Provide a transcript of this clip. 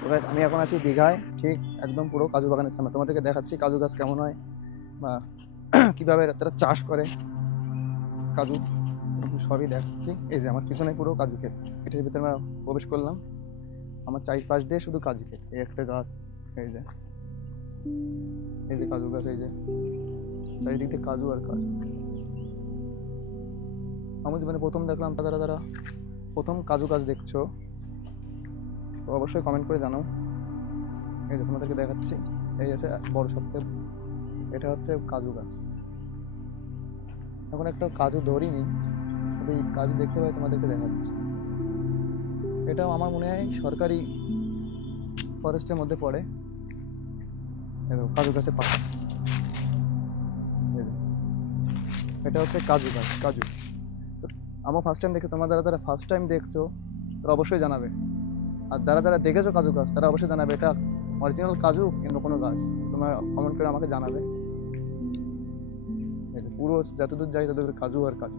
তো guys, আমি এখন আছি দীঘায়, ঠিক একদম পুরো কাজু বাগানের সামনে। তোমাদেরকে দেখাচ্ছি কাজু গাছ কেমন হয় বা কিভাবে তারা চাষ করে কাজু, সবই দেখাচ্ছি। এই যে আমার পিছনে পুরো কাজু ক্ষেত, এটার ভিতরে আমরা প্রবেশ করলাম। আমার চারিপাশ দিয়ে শুধু কাজু ক্ষেত, এই একটা গাছ, এই যে, এই যে কাজু গাছ, এই যে চারিদিক দিয়ে কাজু আর কাজু। আমার জীবনে প্রথম দেখলাম। তারা প্রথম কাজু গাছ দেখছো তো অবশ্যই কমেন্ট করে জানাও। এই যে তোমাদেরকে দেখাচ্ছি, এই আছে বড় সবথেকে, এটা হচ্ছে কাজু গাছ। এখন একটা কাজু ধরিনি, তবে এই কাজু দেখতে পাই তোমাদেরকে দেখাচ্ছি। এটাও আমার মনে হয় সরকারি ফরেস্টের মধ্যে পড়ে। এই দেখো কাজু গাছের পাতা, এই যে, এটা হচ্ছে কাজু গাছ, কাজু। তো আমার ফার্স্ট টাইম দেখে, তোমরা যারা ফার্স্ট টাইম দেখছো তারা অবশ্যই জানাবে। আর যারা দেখেছো কাজু গাছ তারা অবশ্যই জানাবে এটা অরিজিনাল কাজু অন্য কোনো গাছ। তোমরা কমেন্ট করে আমাকে জানাবে। এই যে পুরো যতদূর যাই ততদূর কাজু আর কাজু।